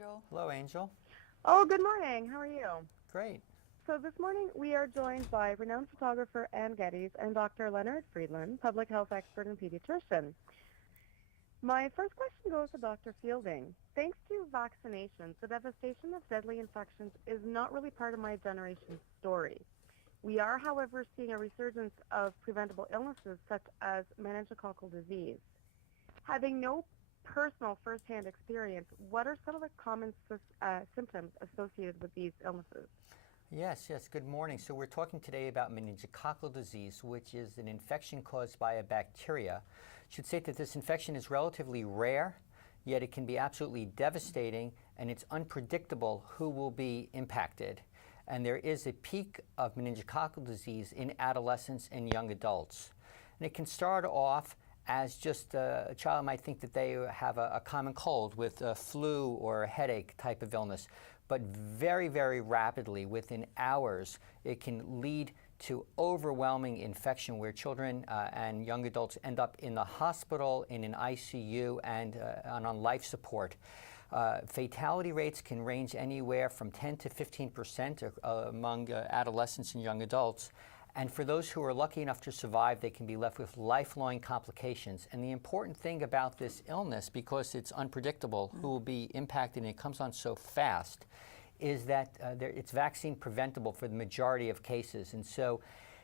Angel. Hello, Angel. Oh, good morning. How are you? Great. So this morning we are joined by renowned photographer Anne Geddes and Dr. Leonard Friedland, public health expert and pediatrician. My first question goes to Dr. Fielding. Thanks to vaccinations, the devastation of deadly infections is not really part of my generation's story. We are, however, seeing a resurgence of preventable illnesses such as meningococcal disease. Having no personal first-hand experience, what are some of the common symptoms associated with these illnesses? Yes, good morning. So we're talking today about meningococcal disease, which is an infection caused by a bacteria. I should say that this infection is relatively rare, yet it can be absolutely devastating, and it's unpredictable who will be impacted. And there is a peak of meningococcal disease in adolescents and young adults. And it can start off as just a child might think that they have a common cold with a flu or a headache type of illness. But very, very rapidly, within hours, it can lead to overwhelming infection where children and young adults end up in the hospital, in an ICU, and on life support. Fatality rates can range anywhere from 10 to 15% among adolescents and young adults. And for those who are lucky enough to survive, they can be left with lifelong complications. And the important thing about this illness, because it's unpredictable who will be impacted and it comes on so fast, is that it's vaccine preventable for the majority of cases. And so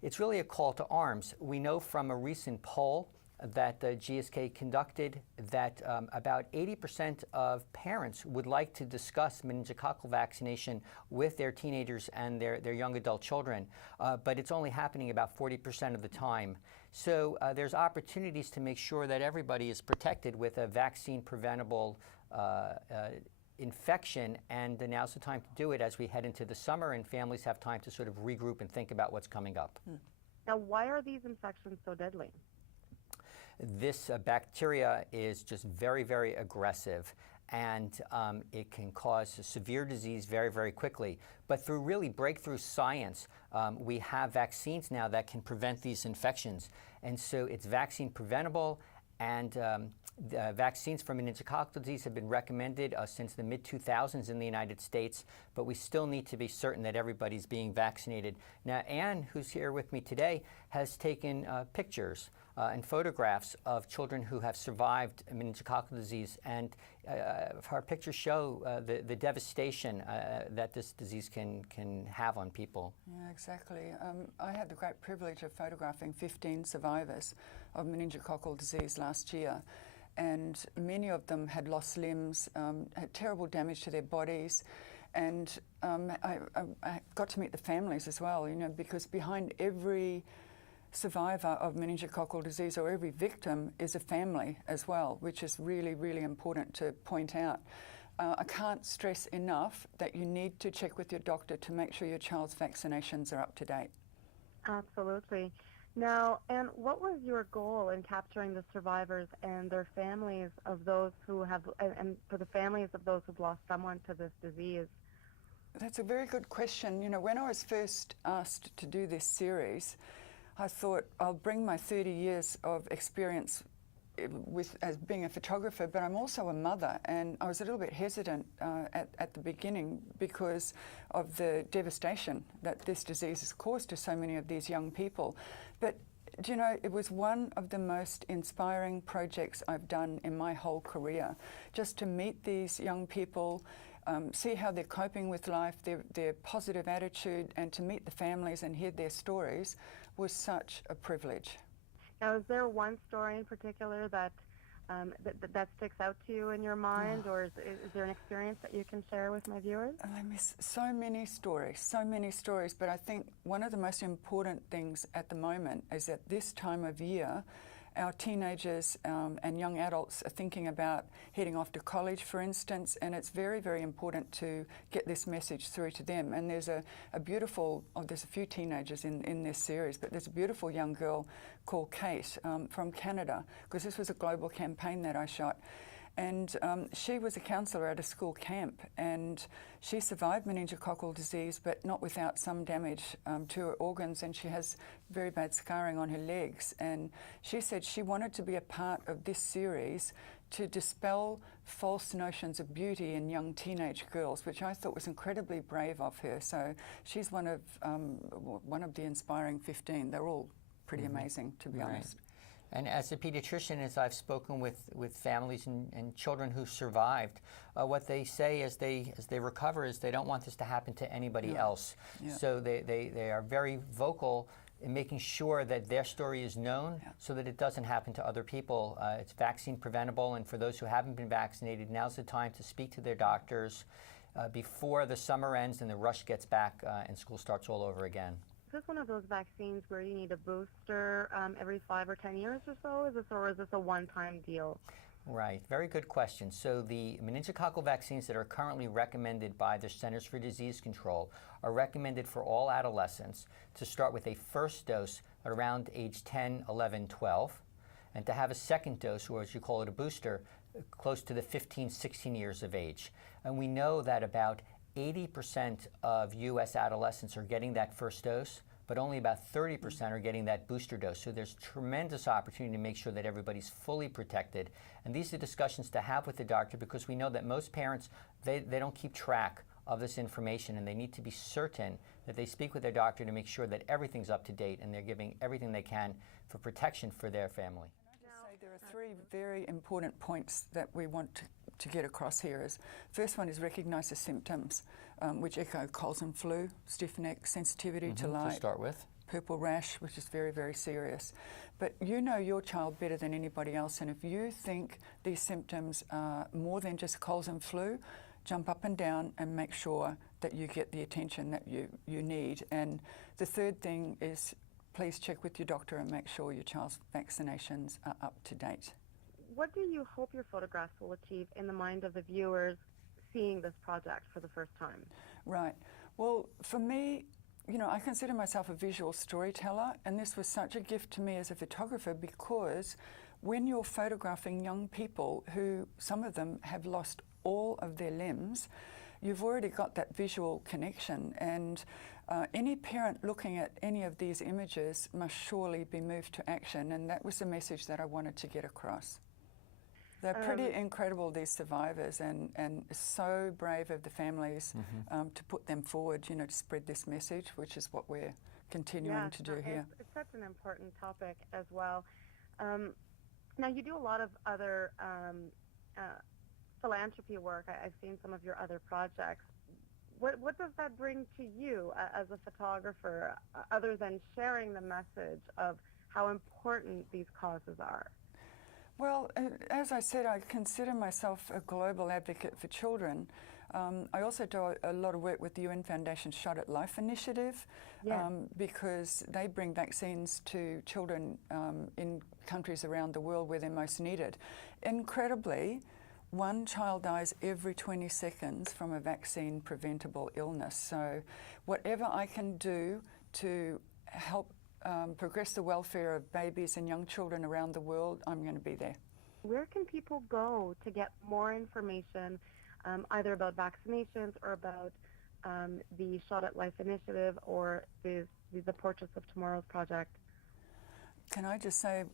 it's really a call to arms. We know from a recent poll that GSK conducted that about 80% of parents would like to discuss meningococcal vaccination with their teenagers and their young adult children, but it's only happening about 40% of the time. So there's opportunities to make sure that everybody is protected with a vaccine preventable infection, and now's the time to do it as we head into the summer and families have time to sort of regroup and think about what's coming up. Now, why are these infections so deadly? This bacteria is just very, very aggressive, and it can cause severe disease very, very quickly. But through really breakthrough science, we have vaccines now that can prevent these infections. And so it's vaccine preventable, and vaccines for meningococcal disease have been recommended since the mid-2000s in the United States, but we still need to be certain that everybody's being vaccinated. Now, Anne, who's here with me today, has taken pictures and photographs of children who have survived meningococcal disease, and our pictures show the devastation that this disease can have on people. Yeah, exactly. I had the great privilege of photographing 15 survivors of meningococcal disease last year, and many of them had lost limbs, had terrible damage to their bodies, and I got to meet the families as well, because behind every survivor of meningococcal disease or every victim is a family as well, which is really, really important to point out. I can't stress enough that you need to check with your doctor to make sure your child's vaccinations are up to date. Absolutely. Now, Anne, what was your goal in capturing the survivors and their families of those who have, and for the families of those who've lost someone to this disease? That's a very good question. When I was first asked to do this series, I thought I'll bring my 30 years of experience as being a photographer, but I'm also a mother, and I was a little bit hesitant at the beginning because of the devastation that this disease has caused to so many of these young people. But it was one of the most inspiring projects I've done in my whole career, just to meet these young people, see how they're coping with life, their positive attitude, and to meet the families and hear their stories was such a privilege. Now, is there one story in particular that sticks out to you in your mind, or is there an experience that you can share with my viewers? I miss so many stories, but I think one of the most important things at the moment is that this time of year, our teenagers and young adults are thinking about heading off to college, for instance, and it's very, very important to get this message through to them. And there's there's a few teenagers in this series, but there's a beautiful young girl called Kate from Canada, because this was a global campaign that I shot. And she was a counsellor at a school camp, and she survived meningococcal disease, but not without some damage to her organs, and she has very bad scarring on her legs. And she said she wanted to be a part of this series to dispel false notions of beauty in young teenage girls, which I thought was incredibly brave of her. So she's one of the inspiring 15. They're all pretty amazing, to be honest. And as a pediatrician, as I've spoken with families and children who survived, what they say as they recover is they don't want this to happen to anybody else. Yeah. So they are very vocal in making sure that their story is known so that it doesn't happen to other people. It's vaccine preventable, and for those who haven't been vaccinated, now's the time to speak to their doctors before the summer ends and the rush gets back and school starts all over again. Is this one of those vaccines where you need a booster every 5 or 10 years or so? Or is this a one-time deal? Right, very good question. So the meningococcal vaccines that are currently recommended by the Centers for Disease Control are recommended for all adolescents to start with a first dose around age 10, 11, 12, and to have a second dose, or as you call it, a booster, close to the 15, 16 years of age. And we know that about 80% of U.S. adolescents are getting that first dose, but only about 30% are getting that booster dose. So there's tremendous opportunity to make sure that everybody's fully protected. And these are discussions to have with the doctor, because we know that most parents, they don't keep track of this information, and they need to be certain that they speak with their doctor to make sure that everything's up to date and they're giving everything they can for protection for their family. There are three very important points that we want to get across here. First one is recognise the symptoms, which echo colds and flu, stiff neck, sensitivity to light, to start with. purple rash, which is very, very serious. But you know your child better than anybody else, and if you think these symptoms are more than just colds and flu, jump up and down and make sure that you get the attention that you need. And the third thing is, please check with your doctor and make sure your child's vaccinations are up to date. What do you hope your photographs will achieve in the mind of the viewers seeing this project for the first time? Right. Well, for me, I consider myself a visual storyteller, and this was such a gift to me as a photographer, because when you're photographing young people who, some of them have lost all of their limbs, you've already got that visual connection, and any parent looking at any of these images must surely be moved to action, and that was the message that I wanted to get across. They're pretty incredible, these survivors, and so brave of the families to put them forward, to spread this message, which is what we're continuing to do here. It's such an important topic as well. Now, you do a lot of other philanthropy work. I've seen some of your other projects. What does that bring to you as a photographer, other than sharing the message of how important these causes are? Well, as I said, I consider myself a global advocate for children. I also do a lot of work with the UN Foundation Shot at Life initiative, because they bring vaccines to children in countries around the world where they're most needed. Incredibly, one child dies every 20 seconds from a vaccine-preventable illness. So whatever I can do to help progress the welfare of babies and young children around the world, I'm going to be there. Where can people go to get more information, either about vaccinations or about the Shot at Life initiative or the Portraits of Tomorrow's project? Can I just say,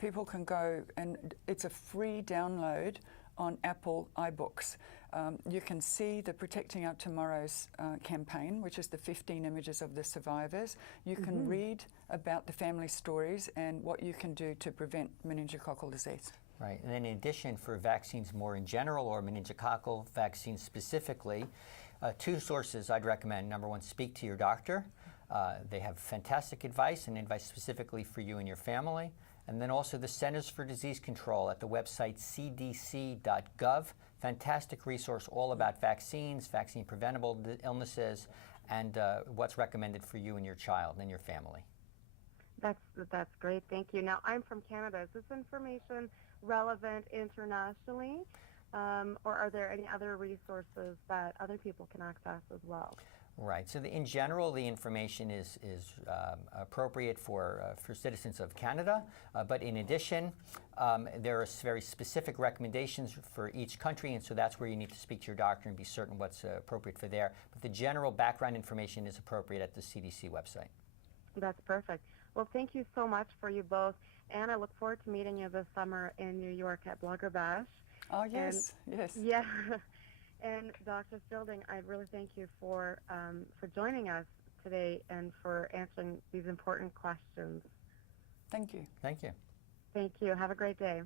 people can go, and it's a free download on Apple iBooks. You can see the Protecting Our Tomorrows campaign, which is the 15 images of the survivors. You can read about the family stories and what you can do to prevent meningococcal disease. Right, and then in addition, for vaccines more in general, or meningococcal vaccines specifically, two sources I'd recommend. Number one, speak to your doctor. They have fantastic advice, and advice specifically for you and your family. And then also the Centers for Disease Control at the website cdc.gov. Fantastic resource all about vaccines, vaccine preventable illnesses, and what's recommended for you and your child and your family. That's great. Thank you. Now, I'm from Canada. Is this information relevant internationally, or are there any other resources that other people can access as well? Right. So in general, the information is appropriate for citizens of Canada, but in addition, there are very specific recommendations for each country, and so that's where you need to speak to your doctor and be certain what's appropriate for there. But the general background information is appropriate at the CDC website. That's perfect. Well, thank you so much for you both. And I look forward to meeting you this summer in New York at Blogger Bash. Oh, yes, yes. Yeah. And Dr. Fielding, I really thank you for joining us today and for answering these important questions. Thank you. Thank you. Thank you. Have a great day.